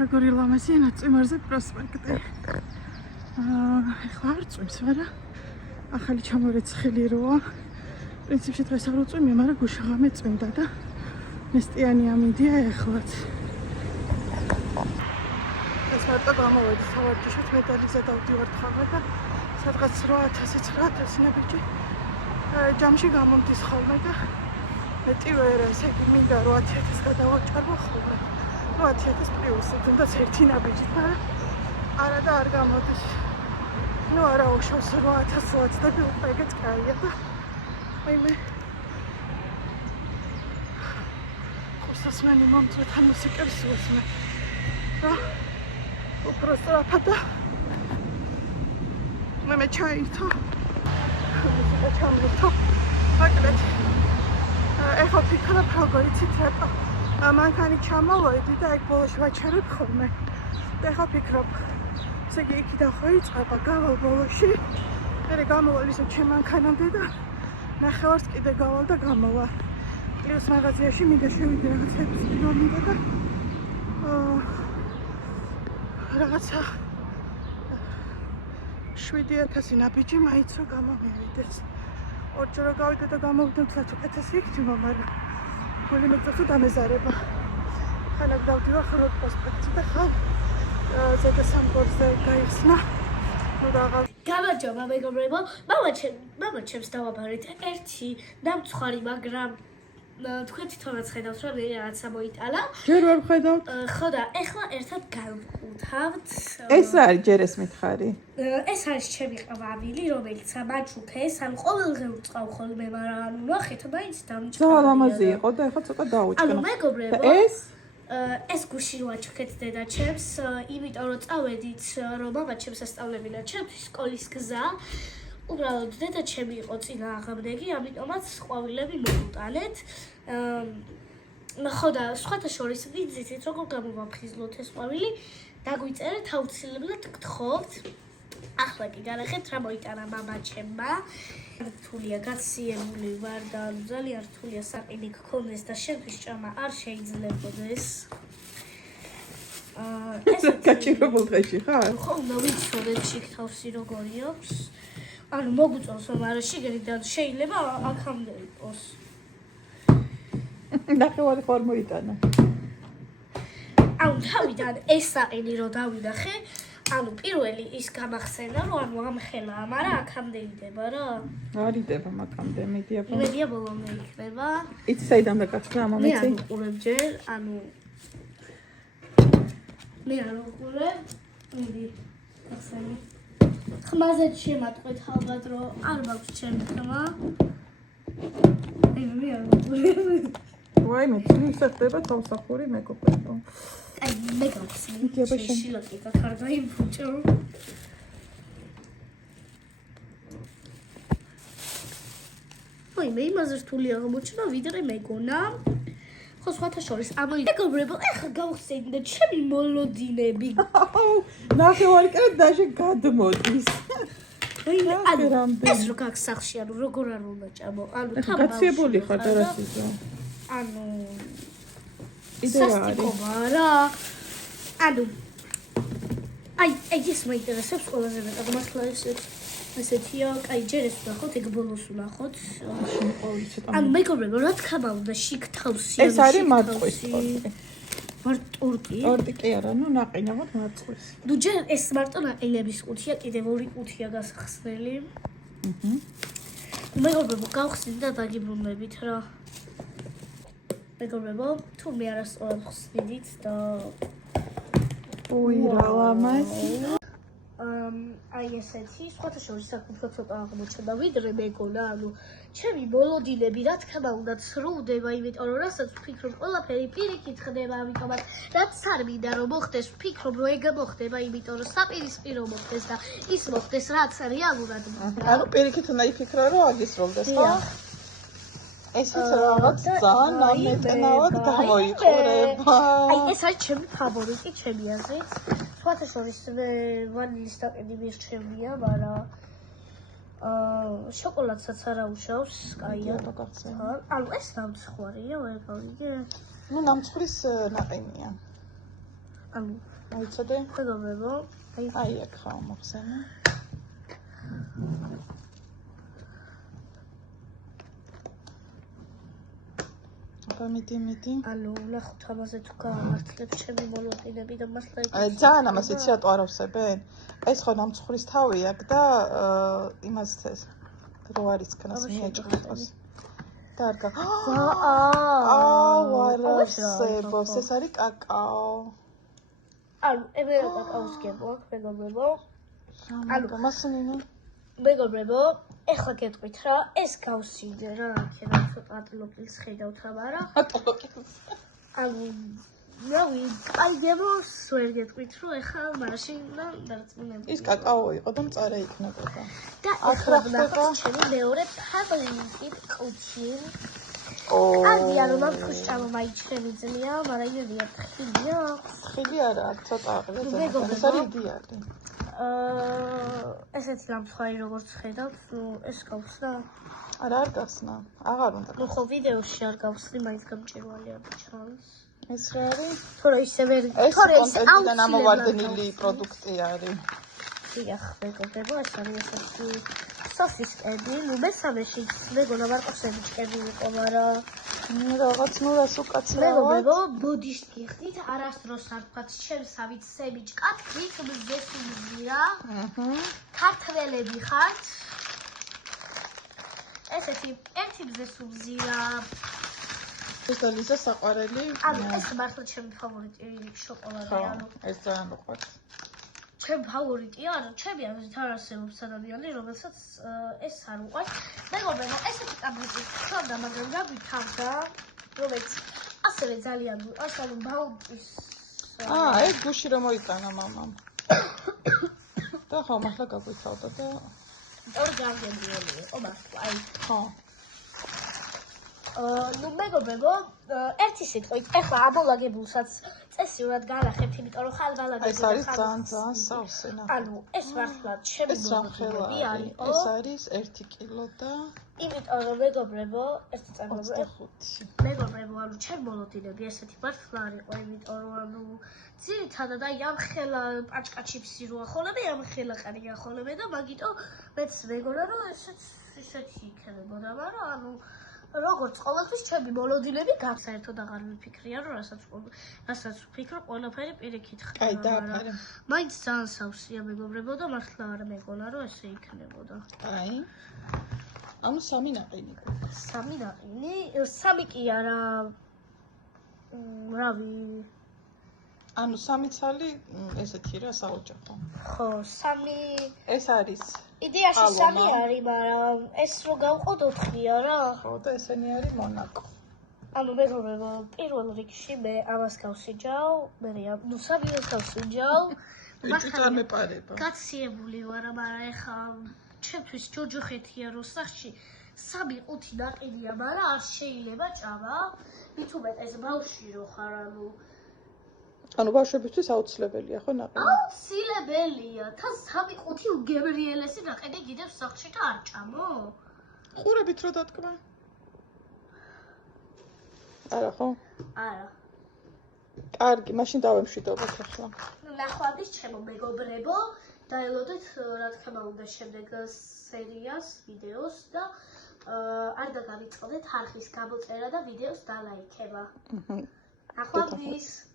როგორი ლამაზია ნაწიმარზე პროსპექტი. ეხლა არ წვიმს, მაგრამ ახალი ჩამორეცხილი როა. პრინციპში დღეს არ უწვიმია, მაგრამ გუშაღამე წვიმდა და ნესტიანი ამიდია ეხლაც. ეს მარტო გამოვედი სავარჯიშოთ მეტალიზე დავდივართ ხოლმე და სადღაც 8,000-9,000 ნაბიჯი ჯამში გამომდის ხოლმე და მეტი ვერ ესე იგი მინდა 8,000 გადავაჭარბო ხოლმე 8,000 პლუსი თუნდაც ერთი ნაბიჯით, მაგრამ არა და არ გამოდის. ნუ არა უშავს 8,000 და უკვე ეგეც კაია და აიმე ხოსასმენი მომწვეთ ან მუსიკებს ვუსმე და უფრო სწრაფად და მე ჩაირთო მუსიკა ჩამირთო აკლეთ ეხლა ფიქრობ როგორ იცით რატო მანქანი ჩამოვედი და ეგ ბოლოში ვაჩერებ ხოლმე და ეხლა ფიქრობ ესე იგი იქიდან ხო იწყება გავალ ბოლოში მერე გამოვალ ისე ჩემ მანქანამდე და ნახევარს კიდე გავალ და გამოვა პლუს მაღაზიაში მინდა შევიდე რაღაცების პირო მინდა და რაღაცა 7,000 ნაბიჯი მაინც რომ გამომივიდეს. ორჯერ რომ გავიდე და გამოვიდე თლაც უკეთესი იქნება, მაგრამ გული მეწევს თუ დამეზარება. ხანակ დავდივარ ხოლმე პროსპექტში და ხან ზედა სამგორზე გაიხსნა. ნუ რაღაც გამარჯობა მეგობრებო, მამა ჩემს დავაბარეთ ერთი დამცხვარი, მაგრამ თქვენ თვითონაც ხედავთ რომ რაღაცა მოიტანა. ჯერ ვერ ხედავთ? ხო და ეხლა ერთად გავუთავთ. ეს არის ჯერ ეს მითხარი. ეს არის ჩემი ყვავილი, რომელიც მაჩუქეს, ან ყოველდღე ვწყავ ხოლმე, მაგრამ ნახეთ, მაინც დამჭირდა. ძალიან ლამაზი იყო და ეხლა ცოტა დაუჭკნა. ანუ მეგობრებო, ეს გუში ვაჩუქეთ დედა ჩემს, იმიტომ რომ წავედით, რომ მამა ჩემს ასწავლებინა ჩემთვის სკოლის გზა. უბრალოდ დედა ჩემი იყო წინა აღამდეგი, ამიტომაც ყვავილები მოვუტანეთ. ხო და სხვათა შორის ვიცით როგორ გამოვაფხიზლოთ ეს ყვავილი, დაგვიწერეთ აუცილებლად გთხოვთ. ახლა კი განახეთ რა მოიტანა მამა ჩემმა. რთულია გაციებული ვარ და ძალიან რთულია საყინი გქონდეს და შენთვის ჭამა არ შეიძლებოდეს. გაჭირებულ დღეში ხარ? ხო, უნდა ვიცოდეთ შიგთავსი როგორი აქვს. ანუ მოგუწონს რომ არა შიგნიდან შეიძლება აქამდე იყოს. ნახევარი ხარ მოიტანა. ანუ თავიდან ეს საყინი რომ დავინახე, ანუ პირველი ის გამახსენა რომ ანუ ამხელაა, მაგრამ აქამდე იდება რა. არ იდება მაგამდე, მედია ბოლომდე იქნება. იცი საიდან დაგაცდა ამ მომენტში? მე არ უყურებ ჯერ, ანუ მე არ უყურებ. მიდი, ახსენე. ხმაზე შემატყვეთ ალბათ რომ არ მაქვს ჩემი ხმა. მე არ უყურებ. ვაიმე, ის ხდება თავსახური მეგობრებო. აი, მე გავხსნი. შილაკი გაქარდა იმ ფუჭო. მე იმაზე რთული აღმოჩნდა, ვიდრე მეგონა. ხო, სხვათა შორის მეგობრებო, ეხლა გავხსენდა ჩემი მოლოდინები. ნახევარი კაც დაშე გადმოდის. ეს რო გაქვს სახში, ანუ როგორ არ უნდა ჭამო. ანუ გაციებული ხარ და რა სიზო. ანუ იდეა არის. რა. ანუ აი, ეს მაინტერესებს ყველაზე მეტად მართლა ესეთია, კაი ჯერ ეს ვნახოთ, ეგ ბოლოს ვნახოთ. ანუ მეგობრებო, რა თქმა უნდა, შიგთავსი. ეს არის მარწყვის ტორტი. ტორტი? ტორტი კი არა, ნუ ნაყინავად მარწყვის. ნუ ჯერ ეს მარტო ნაყინების ყუთია, კიდევ ორი ყუთია გასახსნელი. მეგობრებო, გავხსნით და დაგიბრუნებით რა. მეგობრებო, თუ მე არასწორად ხსნიდით და უი რა ლამაზი. აი ესეთი, სხვათა შორის უფრო ცოტა აღმოჩნდა, ვიდრე მეგონა, ანუ ჩემი მოლოდინები რა თქმა უნდა ცრუდება, იმიტომ რომ რასაც ვფიქრობ, ყველაფერი პირიქით ხდება, ამიტომაც რაც არ მინდა რომ მოხდეს, ვფიქრობ რომ ეგ მოხდება, იმიტომ რომ საპირისპირო მოხდეს და ის მოხდეს, რაც რეალურად მოხდება. ანუ პირიქით უნდა იფიქრო, რომ აგისროლდეს, ხო? ესეც რაღაც ძალიან ამეტნავად გამოიყურება. აი ეს არის ჩემი ფავორიტი, ჩემი აზრით. სხვათა შორის ვანილის დაყიდი მირჩევნია, მაგრამ შოკოლადსაც არა უშავს, კაია. ანუ ეს ნამცხვარია, ვერ გავიგე. ნუ ნამცხვრის ნაყინია. ანუ მოიცადე? მეგობრებო, აი აქ ხა მოხსენე. მიდი. ანუ ნახოთ ამაზე თუ გავამართლებ ჩემი მოლოდინები და მასლა იქ. ძალიან ამას იცი რატო არ ავსებენ? ეს ხო ნამცხვრის თავი აქ და იმას ეს რო არის ქნას მიაჭროს. და არ გა. ვარასებობს, ეს არის კაკაო. ანუ ებერა კაკაოს გებო აქ მეგობრებო. ანუ მასნინო. მეგობრებო, ეხლა გეტყვით რა, ეს გავსინჯე რა, აქედან ცოტა ატლოკილს ხედავთ რა, მაგრამ ატლოკილს. ანუ რავი, აი გემოს ვერ გეტყვით რომ ეხლა მაშინ და დარწმუნებული. ის კაკაო იყო და მწარე იქნებოდა. და ეხლა ნახოთ ჩემი მეორე ფავორიტი ყუთი. აგია რომ ამხოს ჩამომაიჩრები ძნია, მაგრამ იმედია თხილია. თხილი არა, ცოტა აღება ეს არის იდეალი. ესეც ლამცხვარი როგორც ხედავთ, ეს გავხსნა. არა არ გახსნა, აღარ უნდა. ნუ ხო ვიდეოში არ გავხსნი, მაინც გამჭირვალი არ ჩანს. ეს რა არის? თორე ისე ვერ ეს კონტენტიდან ამოვარდნილი პროდუქტი არის. დიახ, მეგობრებო, ეს არის ესეთი სოსისკები, ნუ მესამეში მეგონა ვარყოფსებიჭკები იყო, მაგრამ რაღაც ნუ რას უკაცრავად. მეგობრებო, ბოდიშტ გიხდით, არასდროს არ თქვათ შემსავით სებიჭკად, გით მზესუმზირა. ქართველები ხართ. ესეთი ერთი მზესუმზირა. ეს და ლიზა საყვარელი. ანუ ეს მართლა ჩემი ფავორიტი შოკოლადი, ანუ ეს ძალიან უყვარს. ჩემი ფავორიტია, ანუ ჩემი აზრით არ არსებობს ადამიანი, რომელსაც ეს არ უყვარს. მეგობრებო, ესეთი ტაბლეტი ხდება, მაგრამ გაგვითავდა, რომელიც ასევე ძალიან უყვარს, ანუ ბაუნტის. ეს გუში რომ მოიტანა მამამ. და ხო, მართლა გაგვითავდა და ორგანიზებული იყო მართლა, აი. ხო. ნუ მეგობრებო, ერთი სიტყვით, ეხლა ამოლაგებულსაც წესიურად განახებთ, იმიტომ რომ ხალბალაგები ეს არის ძალიან სავსე ნახე. ანუ ეს მართლა ჩემი მოლოდინები არის. ეს არის 1 კილო და იმიტომ რომ მეგობრებო, ეს წარმოგიდგენთ. 25. მეგობრებო, ანუ ჩემი მოლოდინები ესეთი მართლა არ იყო, იმიტომ რომ ანუ ძირითადად აი ამ ხელა პაჭკა ჩიფსი როა ხოლმე, ამ ხელა ყარია ხოლმე და მაგიტო მეც მეგონა რომ ესეც ისეთი იქნებოდა, მაგრამ ანუ როგორც ყოველთვის ჩემი მოლოდინები გამსაერთოდ აღარ ვიფიქრია რომ რასაც ვფიქრობ ყველაფერი პირიქით ხდება. აი დააფარე. მაინც ძალიან სავსეა მეგობრებო და მართლა არ მეგონა რომ ესე იქნებოდა. აი. ანუ 3 ნაყინი გვაქვს. 3 ნაყინი, 3 კი არა. რავი. ანუ 3 ცალი ესეთი რა საოჯახო. ხო, 3 ეს არის იდეაში 3 არის, მაგრამ ეს რო გავყოთ 4-ია რა. ხო და ესენი არის მონაკო. ანუ მეგობრებო, პირველ რიგში მე ამას გავსინჯავ, მე ნუ 3-ს გავსინჯავ. მართლა მეპარება. გაციებული ვარ, მაგრამ ეხა ჩემთვის ჯოჯოხეთია რომ სახში 3-5 ნაყინია, მაგრამ არ შეიძლება ჭამა. მით უმეტეს ბავშვი რო ხარ, ანუ ბავშვებისთვის აუცილებელია ხო ნაყინი? აუცილებელია. თან 3-5 უგემრიელესი ნაყინი გიდევს სახში და არ ჭამო? ყურებით რო დატკბა? არა ხო? არა. კარგი, მაშინ დავემშვიდობოთ ახლა. ნუ ნახვამდის ჩემო მეგობრებო, დაელოდეთ რა თქმა უნდა შემდეგ სერიას, ვიდეოს და არ დაგავიწყდეთ არხის გამოწერა და ვიდეოს დალაიქება. ნახვამდის